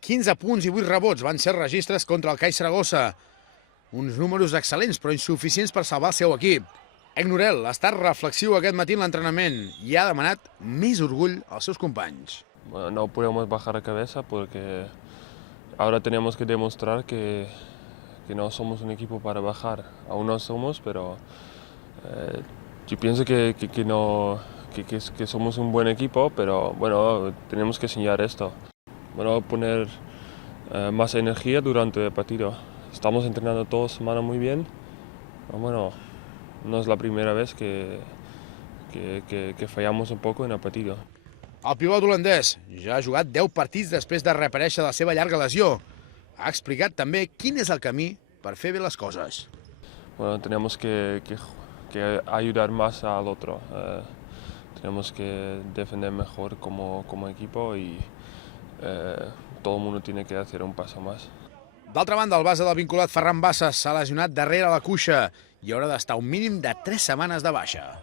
15 punts i 8 rebots van ser registres contra el CAI Saragossa. Uns números excel·lents, però insuficients per salvar el seu equip. Egnorel ha estat reflexiu aquest matí en l'entrenament i ha demanat més orgull als seus companys. Bueno, no podemos bajar la cabeza porque ahora tenemos que demostrar que no somos un equipo para bajar. Aún no somos, pero yo pienso que somos un buen equipo, pero bueno, tenemos que enseñar esto. Bueno, poner más energía durante el partido. Estamos entrenando toda semana muy bien, pero bueno, no es la primera vez que fallamos un poco en el partido. El pivot holandès ja ha jugat 10 partits després de reaparèixer de la seva llarga lesió. Ha explicat també quin és el camí per fer bé les coses. Bueno, tenemos que ayudar más al otro. Tenemos que defender mejor como equipo y todo el mundo tiene que hacer un paso más. D'altra banda, el base del vinculat Ferran Bassas s'ha lesionat darrere la cuixa i haurà d'estar un mínim de 3 setmanes de baixa.